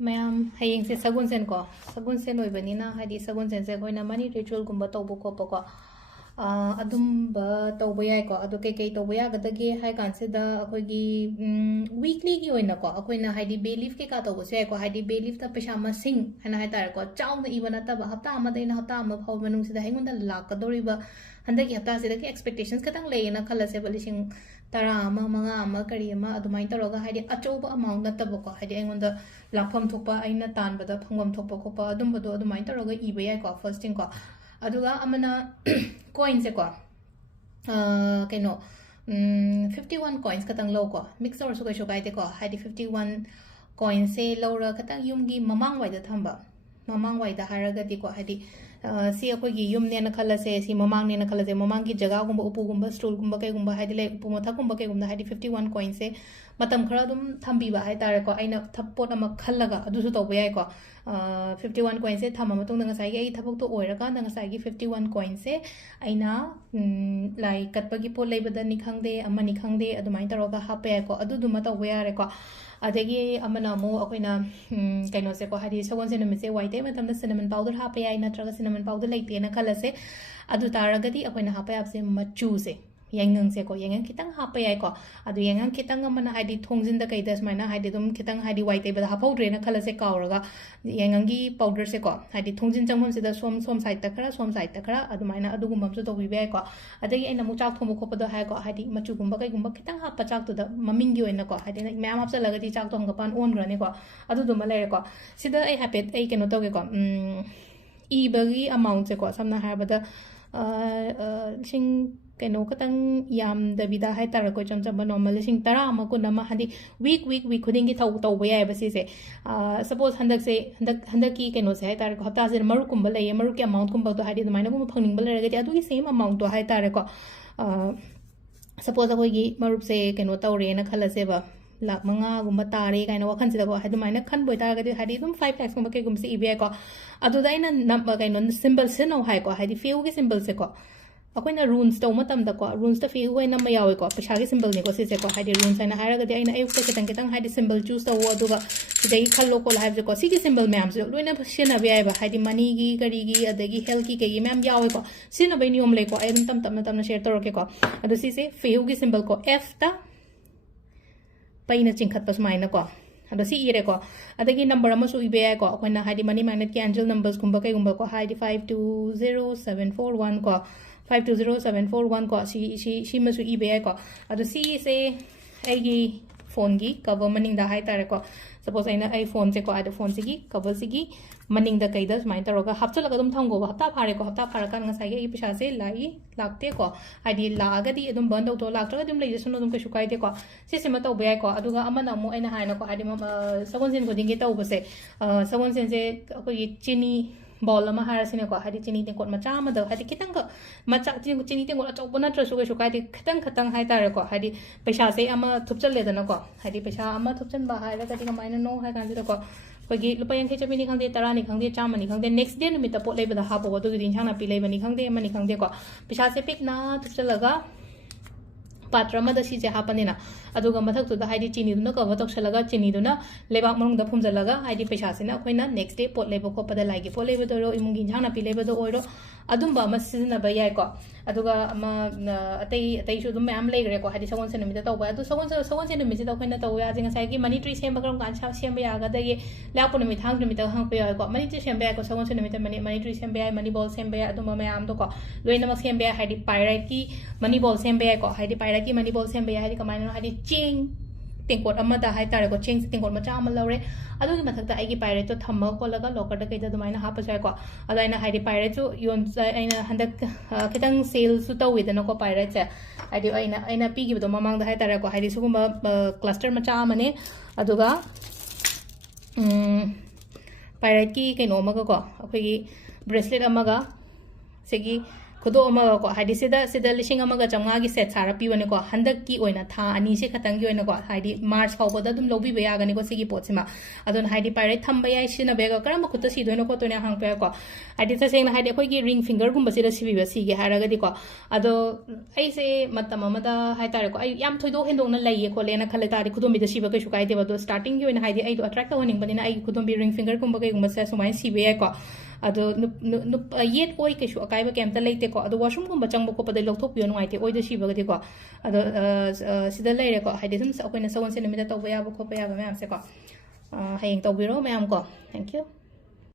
ma'am हयेंग से सगुनसेन को सगुनसेन ओइबनिना हाइदि सगुनसेन से कोइना मनी रिचुअल गुम्बा तौबो खोपो को अदुम्बा तौबो याय को अदु के के तौबो यागदगे हाय कांसिदा अखोगी वीकली की ओइना को अखोइना हाइदि बेलीफ के का तौबो से को हाइदि बेलीफ ता पैसा मसिंग हना हाय तार को चाउना इबना तब हप्ता अमा दैना हप्ता अमा फाव मनुंग सिदा हेंगुंदा लाकदोरिबा हंदकी हप्ता सिदा के एक्सपेक्टेशंस खतंग लेना खलसे बलिसिंग तरा अमा मंगा अमा करी अमा अदुमाइन तौरगा हाइदि अचौबा अमाउंट नतबो को हाइदि एंगुंदा लाफम थोपा अइना तानबदा फंगम थोपा खोपा अदुम्बदो अदुमाइन तौरगा इबा याय को फर्स्ट थिंग को अदुगा अमना कॉइन से को कनो 51 कॉइन्स खतंग लो को मिक्स और सुकै सुकै को हाइदि 51 कॉइन से लौरा खतंग युमगी ममांग वाइदा थंबा ममांग वाइदा हारगदि को हाइदि सी अखोगी युमनेना खलसे सी ममांगनेना खलसे ममांग की जगह गुम्बा उपुगुम्बा स्टूल गुम्बा कैगुम्बा हाइदि ले उपुमथा गुम्बा कैगुम्बा हाइदि 51 कॉइन से मतम खरा दुम थंबीबा हाय तारे को अइना थप्पोट अमा खल्लगा अदुसु तौबा याय को 51 कॉइन से थमा मतुंग नंगासाई आई थबक तो ओइरका नंगासाई 51 कॉइन से अइना लाई कटपगी पोट लेबदा नि खंगदे अमा नि खंगदे अदुमाइन तरोगा हापे याय को अदुदुमा तौबा यारे को अदगी अमना मो अखोइना कइनो से को हादि सगोन से नमिसे वाइटे मतम सिनेमन पाउडर हापे याय नत्रगा सिनेमन पाउडर लेतेना खलसे अदु तारगदि अखोइना हापे आपसे मचू से येंगंग से को येंगंग खितंग हापे याय को अदु येंगंग खितंग अमना हादि थोंजिन द कइदा स्माइना हादि दुम खितंग हादि वाइटे बदा हापौद्रेना खलसे कावरगा येंगंग की पाउडर से को हादि थोंजिन चंगम से द सोम साइड त खरा सोम साइड त खरा अदुमाइना अदुगुम हमसु तोबि याय को अदगी एना मु चाक थोम खोपदो हाय को हादि मचु गुम्बा कई गुम्बा खितंग हापा चाक तो द ममिंग gi ओइना को हादि मैम आपसे लगदी चाक तो हंगपान ओन ग्रने को अदुदुमा लेरे को सिदा ए हैपेट ए केनो तोगे को ईबगी अमाउंट से को समना हाबदा लिंग कनो खतंग याम दबिदा है तार को चमचम नॉर्मल लिंग तरा अमा कुन अमा हदी वीक खुदिंग की थौ तौबा याय बसी से सपोज हंदक से हंदक की कनो से है तार को हप्ता से मरु कुंबा ले मरु के अमाउंट कुंबा तो हादि दमाइना गुम फंगनिंग बल रगदि अदुगी सेम अमाउंट तो है तार को सपोज अखोगी मरुप से कनो तौरेना खलसेबा लाख मंगा तारे काइन वखन से को हादुमाइना खन बोय तारगदि हादि दुम 5 लाख गुम के गुम से इबे को अदुदाइना नम कइनो सिंबल से नो हाय को हादि फेउ के सिंबल से को अखोइना रून्स तौ मतम द को रून्स त फेउ होय नम यावे को पैसा के सिंबल ने को से को हादि रून्स आइना हारगदि आइना अयुक्त खतंग खतंग हादि सिंबल चूज तौ अदुगा सिदai खल्लो को लाइव को सी के सिंबल मैम से लोइना सिना बे आइबा हादि मनी की करी की अदगी हेल्थ की के मैम यावे को सिना बे नियम ले को आई तम तम तम शेयर तोरके को अदु सी से फेउ के सिंबल को एफ ता पैना चिंखत पसमाइना को अदो सी इरे को अदगी नंबर अमसु इबे याय को अखोइना हादि मनी मैग्नेट के एंजल नंबर्स गुम्बा कई गुम्बा को हादि 520741 को 520741 को सी मसु इबे याय को अदो सी से एगी फोन की कवर मनिंग दा हाय तारे को सपोज आइना आई फोन से को आदो फोन से की कवर से की मनिंग दा कई दा स्माइन तरोगा हप्चलगा दुम थंगो हप्ता फारे को हप्ता फारका ngasai ge पैसा से लाई लाक्ते को आदि लागदी अदुम बंद तो लाक्तगा दुम लेजे सुनो दुम के सुकाइते को सिसे म तौबे याय को अदुगा अमना मु आइना हायना को आदि सगोनसेन को दिंगे तौबसे सगोनसेन से अखोई चिनी बॉल अमा हारसिने को हादि चिनी तेंकोट मचा अमद हादि खितंग मचा चिनी तेंकोट अचौब नत्रसु के सुकाइते खितंग खतंग हाय तारे को हादि पैसा से अमा थुपचलेदना को हादि पैसा अमा थुपचन बा हायरा कति कमाइना नो हाय कांजि को कोगी लुपा यांखे चबीनी खंगदे तरानी खंगदे चामनी खंगदे नेक्स्ट डे नुमित पोट लेबदा हाबो तो दिन छाना पी लेबनी खंगदे मनी खंगदे को पैसा से पिकना थुपचलगा पात्र मद सिजे हापनेना अदुगा मथक तो हाइदि चीनी दुना कवर तौसलगा चीनी दुना लेबाक मनुंग द फुमजलगा हाइदि पैसा सेना अखोइना नेक्स्ट डे पोट लेबो खोपदा लाइगे पोट लेबदो रो इमुंगी इंजांगना पी लेबदो ओइरो अदुम्बा अमा सिजनबा याय को अदुगा अमा अतै सु दुम मैम लेगरे को हाइदि सगोन से नमिदा तौबा अदु सगोन से नमिसे तौखोइना तौ या जिंग साइगी मनी ट्री सेम बगरम कान सा सेम यागा दगे लापो नमि थांग नमि ता हांग पे याय को मनी ट्री सेम याय को सगोन से नमिता मनी ट्री सेम याय मनी बॉल सेम याय अदुमा मैम तो को लोइना मक सेम याय हाइदि पाइराइट की मनी बॉल सेम याय को हाइदि पाइराइट की मनी बॉल सेम याय हाइदि कमाइना हाइदि चेंग तेंकोट अमदा हाय तारे को चेंग तेंकोट मचा अम लौरे अदुगी मथकता आइगी पाइरेट तो थम्म कोलगा लोकर द कइदा दुमाइना हापस याय को अदाइना हाइदि पाइरेट जो योन आइना हंदक खितंग सेल सु तौइदना को पाइरेट से हाइदि आइना पीगिबदो ममांग द हाय तारे को हाइदि सुगुम क्लस्टर मचा अमने अदुगा पाइरेट की कइनो मगा को अखोगी ब्रेसलेट अमगा सेगी खुदो अमगको हाइदि सिदा लिसिंग अमगा चंगागी सेट सारा पीबनेको हंदकी ओइना था अनी से खतंगी ओइनाको हाइदि मार्च फाउबदा दुम लोबी बेयागनिको सिगी पोtsiमा अदोन हाइदि पाइरे थंबा याइ सिना बेगा करम खुद सिदोइनो को तोने हांग पेको हाइदि तसेंग हाइदि अखोइगी रिंग फिंगर गुंबा सिदा सिबिबा सिगे हारगदिको अदो ऐसे मतम अमदा हाइतारेको आई याम थोइदो हेंदोंना लइये खोलेना खले तारि खुदोमिदा सिबा कैसु काइदेबा दो स्टार्टिंग की ओइना हाइदि आई दो अट्रैक्ट होनिंगबनिना आई खुदोमबी रिंग फिंगर गुंबा कैगुंबा से सुमाइ सिबे याइको अदो येट ओइ कैसु अकाइबा केमता लेतेको अदो वॉशरूम गुंबा चंगबो कोपदे लौथोपियो नुआइते ओइदा सिबगदिको अदो सिदा लेरेको हाइदि सम अखोइना सगोन से नमिदा तौबा याबो खोपा याबा मैम से को हयेंग तौबिरो मैम को थैंक यू